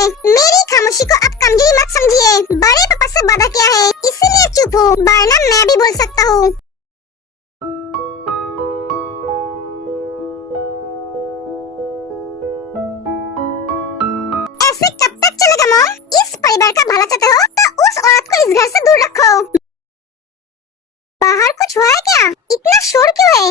है। मेरी खामोशी को अब कमजोरी मत समझिए। बड़े पापा से वादा किया है, इसीलिए चुप हूँ, वरना मैं भी बोल सकता हूँ। ऐसे कब तक चलेगा मॉम? इस परिवार का भला चाहते हो तो उस औरत को इस घर से दूर रखो। बाहर कुछ हुआ है क्या? इतना शोर क्यों है?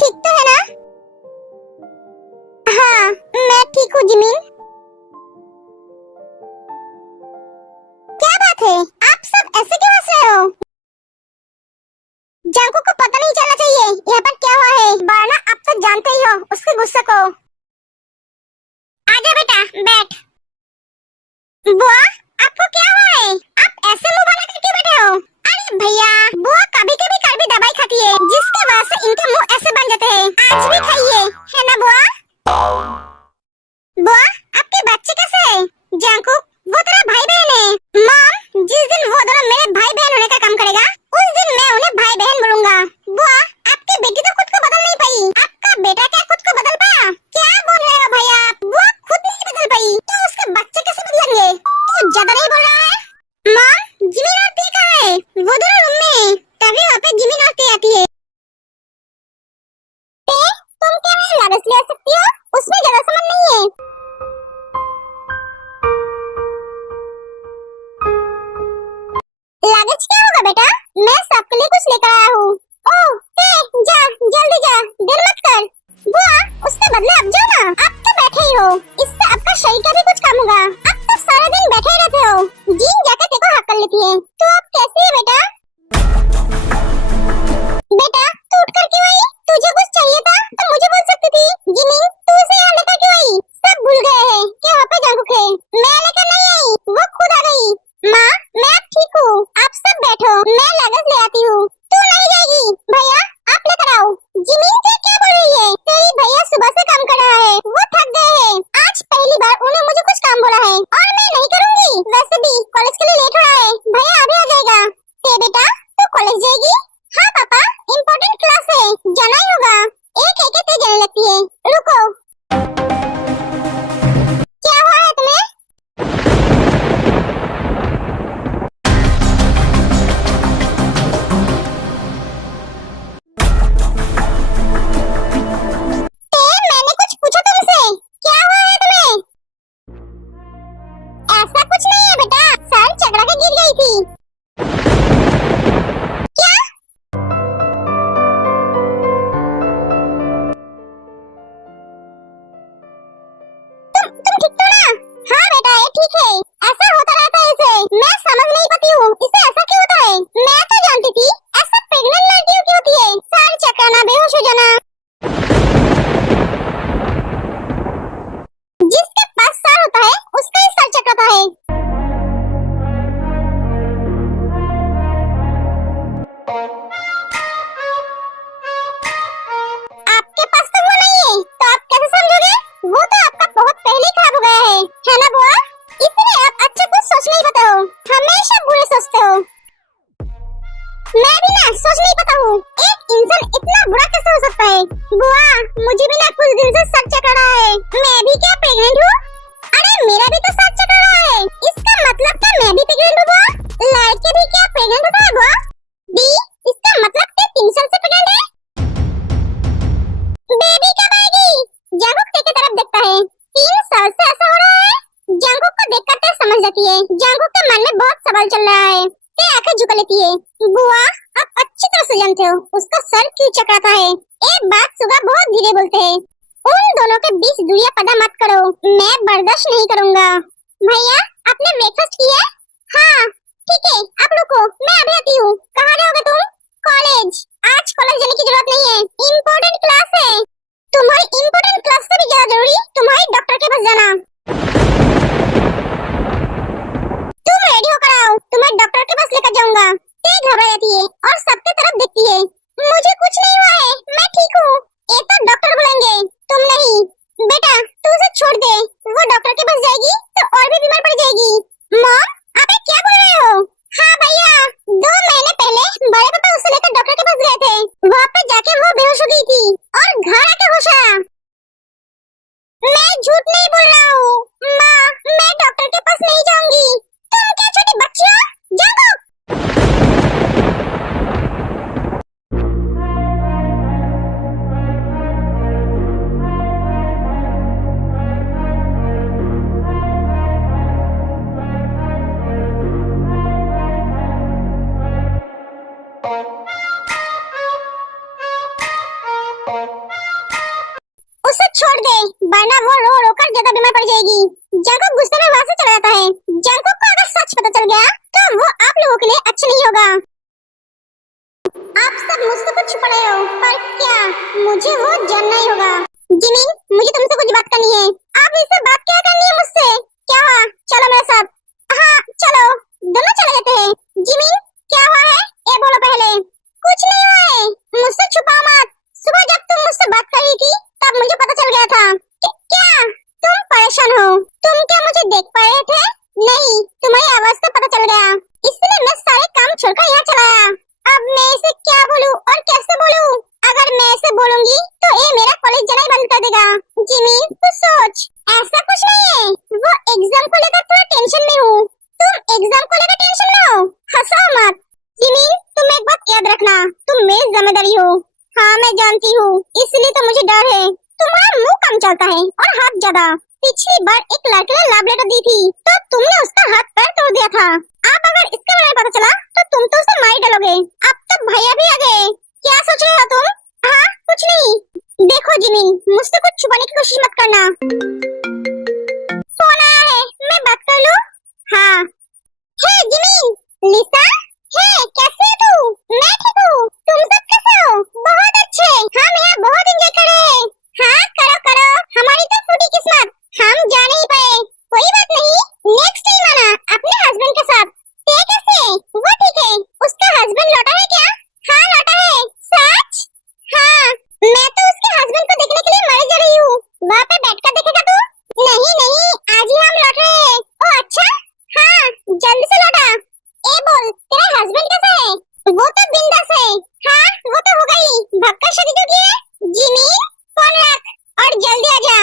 ठीक तो है ना? हाँ, मैं ठीक हूँ जिमिन। क्या बात है? आप सब ऐसे क्यों हंस रहे हो? जांकू को पता नहीं चलना चाहिए यहाँ पर क्या हुआ है, वरना आप तो जानते ही हो उसके गुस्से को। आजा बेटा, बैठ। बुआ, आपको क्या हुआ है? आप ऐसे मुंह बना करके बैठे हो? अरे भैया, बुआ कभी कभी कड़वी दवाई खाती है, जिसके वजह से इनके मुंह ऐसे बन जाते हैं। आज भी खाइए, है ना बुआ? बुआ, आपके बच्चे कैसे हैं? जांकू, वो तेरा भाई बहन है। मॉम, जिस दिन वो दोनों मेरे भाई बहन होने का काम करेगा, उस दिन मैं उन्हें भाई बहन बोलूंगा। बुआ, आपकी बेटी तो खुद को बदल नहीं पाई, आपका बेटा क्या खुद को बदल पाया? क्या बोल रहे हो भैया आप? बुआ खुद नहीं बदल पाई तो उसके बच्चे कैसे बदलेंगे? तू ज्यादा नहीं बोल रहा है? मॉम, जिमिन और ती कहाँ है? वो दोनों रूम में हैं, तभी वहाँ पे जिमिन और ती आती है। तुम क्या मेरे लागत ले सकती हो? उसमें ज्यादा सामान नहीं है। लागत क्या होगा बेटा? मैं सबके लिए कुछ लेकर आया हूँ। ओह, जा जल्दी जा, देर मत कर। बुआ, उसके बदले अब जाओ ना, आप तो बैठे ही हो, इससे आपका शरीर का भी कुछ काम होगा। आप तो सारा दिन बैठे ही रहते हो, जीन जाकर देखो हक कर लेती है। तो अब कैसी है बेटा? बेटा, तू उठ कर क्यों आई? तुझे कुछ चाहिए था तो मुझे बोल सकती थी। जिमिन, तू उसे यहाँ लेकर क्यों आई? सब भूल गए हैं कि वहाँ पे जांकू है। मैं लेकर नहीं आई, वो खुद आ गई। माँ, मैं अब ठीक हूँ, आप सब बैठो, मैं लागत ले आती हूँ। तू नहीं जाएगी, भैया आप लेकर आओ। जिमिन क्या बोल रही है? तेरी भैया सुबह से काम कर रहा है, वो थक गए हैं। आज पहली बार उन्हें मुझे कुछ काम बोला है और मैं नहीं करूँगी। वैसे भी कॉलेज के लिए लेट हो रहा है, भैया अभी आ जाएगा। बेटा, तू कॉलेज जाएगी? हाँ पापा, इम्पोर्टेंट क्लास है, जाना ही होगा। एक एक ते जाने लगती है। रुको, क्या हुआ है तुम्हें? मैंने कुछ पूछा तुमसे, क्या हुआ है तुम्हें? ऐसा कुछ नहीं है बेटा, सर चकरा के गिर गई थी। क्या? तुम ठीक तो ना? हाँ बेटा, ये ठीक है। ऐसा होता रहता है इसे, मैं समझ नहीं पाती हूँ इसे ऐसा क्यों होता है। मैं तो जानती थी ऐसा प्रेग्नेंट लड़कियों की होती है, सर चकराना, बेहोश हो जाना। जिसके पास सर होता है उसका ही सर चकराता है। आपके पास तो वो नहीं है, तो आप कैसे समझोगे? वो तो आपका बहुत पहले खराब हो गया है ना बुआ? इसलिए आप अच्छा कुछ सोच नहीं पाते हो, हमेशा बुरे सोचते हो। मैं भी ना सोच नहीं पाता हूँ, एक इंसान इतना बुरा कैसे हो सकता है? बुआ, मुझे भी ना कुछ दिन से सर चकरा रहा है। मैं भी क्या प्रेग्नेंट हूँ? अरे मेरा भी तो सर चकरा रहा है, इसका मतलब क्या मैं भी प्रेग्नेंट हूँ बुआ? लड़के भी क्या प्रेग्नेंट होता है बुआ? बी, इसका मतलब क्या 3 साल से प्रेग्नेंट है? बेबी कब आएगी? जांगुक की तरफ देखता है। 3 साल से ऐसा हो रहा है? जांगुक को देखकर ते समझ जाती है, जांगुक के मन में बहुत सवाल चल रहा है। ते आंखें झुका लेती है। बुआ, आप अच्छी तरह से जानते हो उसका सर क्यों चकराता है। एक बात सुबह बहुत धीरे बोलते हैं। उन दोनों के बीच दूरियां पैदा मत करो, मैं बर्दाश्त नहीं करूँगा। भैया, आपने ब्रेकफास्ट किया? हाँ ठीक है, आप रुको, मैं अभी आती हूँ। कहाँ जाओगे तुम? कॉलेज। आज कॉलेज जाने की जरूरत नहीं है, इम्पोर्टेंट क्लास है। तुम्हारी इम्पोर्टेंट क्लास से भी ज्यादा जरूरी तुम्हारी डॉक्टर के पास जाना। तुम रेडी होकर आओ, तुम्हें डॉक्टर के पास लेकर जाऊंगा। ते घबरा जाती है और सबके तरफ देखती है। मुझे कुछ नहीं हुआ है, मैं जाके वो बेहोश हो गई थी और घर आके होश आया। मैं झूठ नहीं बोल रहा हूँ माँ, मैं डॉक्टर के पास नहीं जाऊंगी। तुम क्या छोटी बच्ची हो? जागो। उसे छोड़ दे, वरना वो रो रो कर ज्यादा बीमार पड़ जाएगी। जंकुक गुस्से में वहां से चला जाता है। जंकुक को अगर सच पता चल गया तो वो आप लोगों के लिए अच्छा नहीं होगा। आप सब मुझसे कुछ छुपा रहे हो, पर क्या मुझे वो जानना ही होगा। जिमिन, मुझे तुमसे कुछ बात करनी है। आप इससे बात क्या करनी है मुझसे? क्या हुआ? चलो मेरे साथ। हाँ चलो, दोनों चले जाते हैं। जिमिन, क्या हुआ है ये बोलो पहले। कुछ नहीं हुआ है, मुझसे छुपाओ मत। सुबह जब तुम मुझसे बात कर रही थी तब मुझे पता चल गया था कि क्या तुम परेशान हो। तुम क्या मुझे देख पा रहे थे? नहीं, तुम्हारी आवाज से पता चल गया, इसलिए मैं सारे काम छोड़कर यहाँ चला आया। अब मैं इसे क्या बोलूं और कैसे बोलूं? अगर मैं इसे बोलूंगी तो ये मेरा कॉलेज जाना ही बंद कर देगा। जिमिन, तू सोच। ऐसा कुछ नहीं है, वो एग्जाम को लेकर थोड़ा टेंशन में हूँ। तुम एग्जाम को लेकर टेंशन में हो? हंसाओ मत। जिमिन, तुम एक बात याद रखना, तुम मेरी जिम्मेदारी हो। हाँ मैं जानती हूँ, इसलिए तो मुझे डर है। तुम्हारा मुंह कम चलता है और हाथ ज्यादा। पिछली बार एक लड़के ने लव लेटर दी थी तो तुमने उसका हाथ पैर तोड़ दिया था। अब अगर इसके बारे में पता चला तो तुम तो उसे मार डालोगे। अब तो भैया भी आ गए। क्या सोच रहे हो तुम? हाँ कुछ नहीं। देखो जिमिन, मुझसे कुछ छुपाने की कोशिश मत करना। फोन आया है, मैं बात कर लूं? हाँ। हे जिमिन, लिसा, हे कैसे है तू? मैं ठीक हूँ, तुम सब कैसे हो? बहुत अच्छे, हम यहाँ बहुत एंजॉय कर रहे हैं। हाँ करो करो, हमारी तो फूटी किस्मत, हम जा नहीं पाए। कोई बात नहीं, नेक्स्ट टाइम आना अपने हस्बैंड के साथ। ये कैसे? वो ठीक है, उसका हस्बैंड लौटा है क्या? हाँ लौटा है। सच? हाँ, मैं तो उसके हस्बैंड को देखने के लिए मर जा रही हूँ। वहाँ पे बैठकर देखेगा तू? नहीं नहीं, आज ही हम लौट रहे हैं। ओ अच्छा, हाँ जल्दी से लौटा। ए बोल, तेरा हस्बैंड कैसा है? वो तो बिंदास है। हाँ वो तो होगा ही, भक्का शादी जो की है। जिमिन फोन रख और जल्दी आ जा।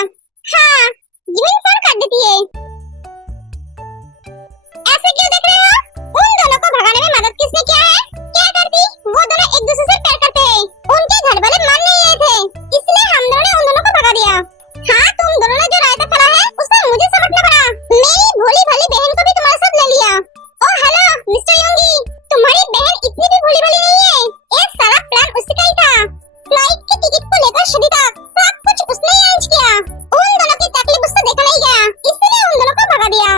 हाँ, जिमिन फोन कर देती है। ऐसे क्यों देख रहे हो? उन दोनों को भगाने में मदद किसने किया है? क्या करती? वो दोनों एक दूसरे से प्यार करते हैं। उनके घर वाले मान नहीं रहे थे, इसलिए हम दोनों ने उन दोनों को भगा दिया। हाँ, तुम दोनों ने जो रायता चला है उससे मुझे समझना पड़ा। मेरी भोली भाली बहन को भी तुम्हारे साथ ले लिया। ओ हेलो मिस्टर योंगी, तुम्हारी बहन इतनी भी भोली भाली नहीं है। ये सारा प्लान उसी का ही था। फ्लाइट की टिकट को लेकर शादी तक सब कुछ उसने ही अरेंज किया। उन दोनों की तकलीफ उससे देखा नहीं गया, इसलिए उन दोनों को भगा दिया।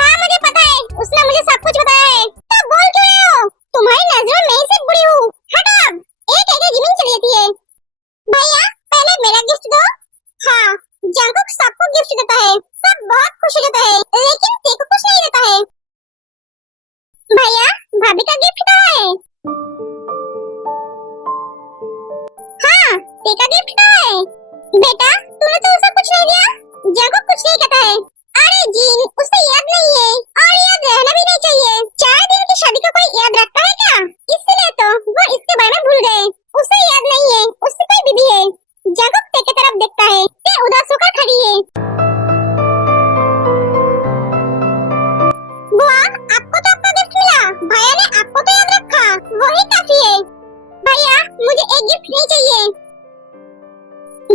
हाँ मुझे पता है, उसने मुझे सब कुछ बताया है। तब बोल क्यों रहे हो? तुम्हारी नजरों में मैं ही सिर्फ बुरी हूँ। हट अब। एक एक जिमिन चली जाती है। भैया पहले मेरा गिफ्ट दो। हाँ, जंकुक सबको गिफ्ट देता है, सब बहुत खुश हो जाता है, लेकिन तेको कुछ नहीं देता है। भैया भाभी का गिफ्ट कहाँ है? हाँ, तेका गिफ्ट कहाँ है? बेटा तूने तो उसे कुछ नहीं दिया। जंकुक कुछ नहीं कहता है। अरे जीन, उसे याद नहीं है और याद रहना भी नहीं चाहिए। 4 दिन की शादी को कोई याद रखता है क्या? इसलिए तो वो इसके बारे में भूल गए। उसे याद नहीं है उससे कोई बीबी है। जंकुक तेरे तरफ देखता है, ते उदास होकर खड़ी है। बुआ, आपको तो आपका गिफ्ट मिला, भैया ने आपको तो याद रखा, वही काफी है। भैया मुझे एक गिफ्ट नहीं चाहिए।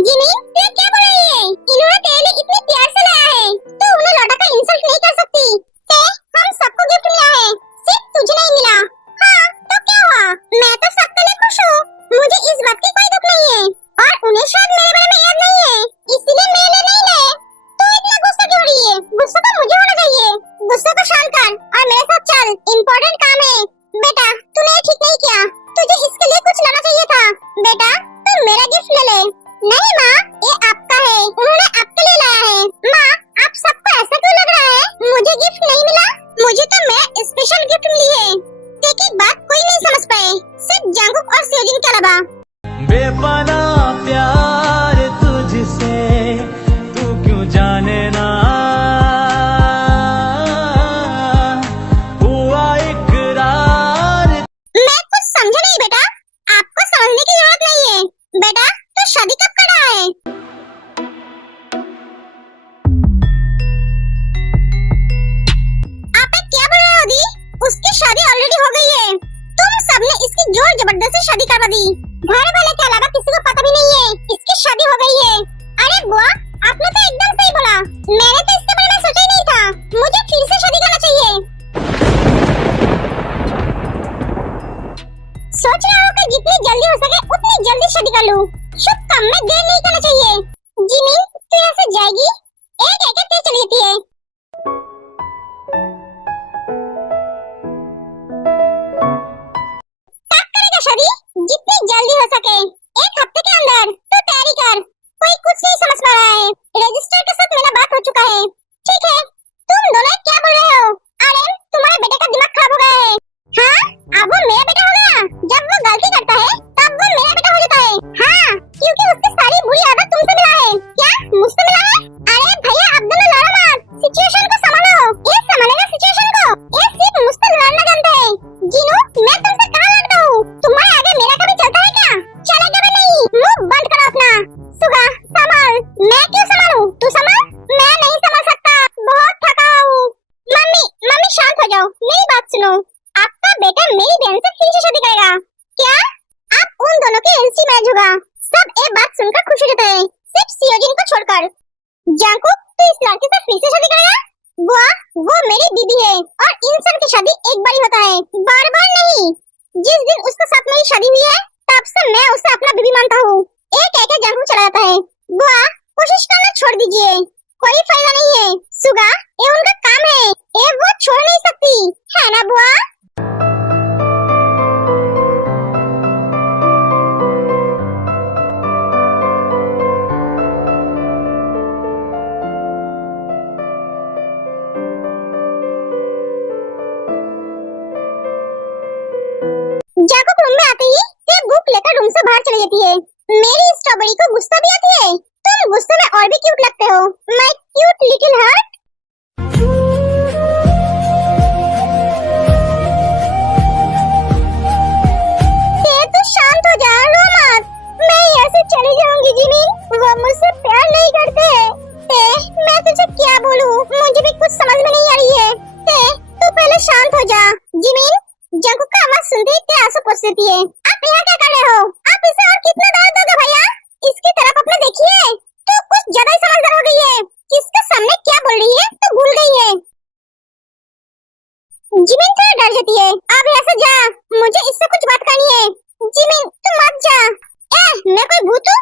जिमिन तू क्या बोल रही है? इन्होंने तेरे लिए इतने प्यार से लाया है, तो उन्हें लौटाकर इंसल्ट नहीं कर सकती। ते हम सबको गिफ्ट मिला है, सिर्फ तुझे नहीं मिला। हाँ तो क्या हुआ? मैं तो सबके लिए खुश हूँ, मुझे इस बात की कोई दुख नहीं है। और उन्हें शायद मेरे बारे में याद नहीं है, इसीलिए मेरे लिए नहीं लाए। तो इतना गुस्सा क्यों हो रही है? गुस्सा तो मुझे होना चाहिए। गुस्से को शांत कर और मेरे साथ चल, इम्पोर्टेंट काम है। बेटा तूने ठीक नहीं किया, तुझे इसके लिए कुछ लाना चाहिए था। बेटा तू मेरा गिफ्ट ले ले। नहीं माँ, ये आपका है, उन्होंने आपके लिए लाया है। माँ आप सबको ऐसा क्यों लग रहा है? मुझे गिफ्ट नहीं मिला? मुझे तो मेरा स्पेशल गिफ्ट मिली है। तेरी बात कोई नहीं समझ पाए, सिर्फ जंकुक और सेजिन के अलावा। बेपना प्यार तुझसे तू क्यों जाने ना, हुआ इकरार। मैं कुछ समझा नहीं बेटा, आपको समझने की जरूरत नहीं है। बता दी। घर वाले के अलावा किसी को पता भी नहीं है इसकी शादी हो गई है। अरे बुआ, आपने तो एकदम सही बोला। मैंने तो इसके बारे में सोचा ही नहीं था। मुझे फिर से शादी करना चाहिए। सोच रहा हूँ कि जितनी जल्दी हो सके उतनी जल्दी शादी कर लूँ। शुभ काम में देर नहीं करना चाहिए। जिमी, तू यहाँ से जाएगी? एक एक करके चली जाती है। कब करेगा शादी? जितनी जल्दी हो सके। एक हफ्ते के अंदर तो तैयारी कर। कोई कुछ नहीं समझ पा रहा है। रजिस्टर के साथ मेरा बात हो चुका है। ठीक है, तुम दोनों क्या बोल रहे हो? अरे तुम्हारे बेटे का दिमाग खराब हो गया है। हाँ, अब वो मेरा बेटा हो गया। जब वो गलती करता है तब वो मेरा बेटा हो जाता है। हाँ, क्योंकि उसकी सारी बुरी आदत तुमसे मिला है। क्या मुझसे मिला है? अरे भैया, अब दोनों लड़ो मत। सिचुएशन को संभालो। ये संभालेगा सिचुएशन को। ये सिर्फ मुझसे लड़ना जानते हैं। जीनू, मैं तुमसे कहाँ लड़ता हूँ? तुम्हारे आगे मेरा कभी चलता है क्या? चलेगा भी नहीं। मुंह बंद करो अपना। सुगा, संभाल। मैं क्यों संभालूं? तू संभाल। मैं नहीं संभाल सकता। बहुत थका हूँ। मम्मी शांत हो जाओ। मेरी बात सुनो। आपका बेटा मेरी बहन से फिर से शादी करेगा। क्या? आप उन दोनों की रजिस्ट्री मैरिज होगा। सब ये बात सुनकर खुश हो जाते हैं, सिर्फ सियोजिन को छोड़कर। जांकुक, तू इस लड़के से फिर से शादी करेगा? बुआ, वो मेरी बीबी है और इंसान की शादी एक बार ही होता है, बार बार नहीं। जिस दिन उसके साथ मेरी शादी हुई है तब से मैं उसे अपना बीबी मानता हूँ। एक एक जांकुक चला जाता है। बुआ, कोशिश करना छोड़ दीजिए। कोई फायदा नहीं है। सुगा, ये उनका काम है। ये वो छोड़ नहीं सकती है ना बुआ? जाकुक रूम में आते ही ये बुक लेकर रूम से बाहर चली जाती है। मेरी स्ट्रॉबेरी को गुस्सा भी आती है। तुम गुस्से में और भी क्यूट लगते हो, माय क्यूट लिटिल हार्ट। तो शांत हो जा, रो मत। मैं यहाँ से चली जाऊंगी जिमी। वो मुझसे प्यार नहीं करते। मैं तुझे क्या बोलूं? मुझे भी कुछ समझ में नहीं आ रही है। तू पहले शांत हो जा। जिमी, जांकुक का आवाज सुनते ही तेरे आंसू पोंछ देती है। आप यहाँ क्या कर रहे हो? आप इसे और कितना दर्द दोगे भैया? इसकी तरफ अपने देखिए। तो कुछ ज्यादा ही समझदार हो गई है। किसके सामने क्या बोल रही है तो भूल गई है। जिमिन थोड़ा डर जाती है। अब यहाँ से जा, मुझे इससे कुछ बात करनी है। जिमिन, तुम मत जा। मैं कोई भूत हूँ?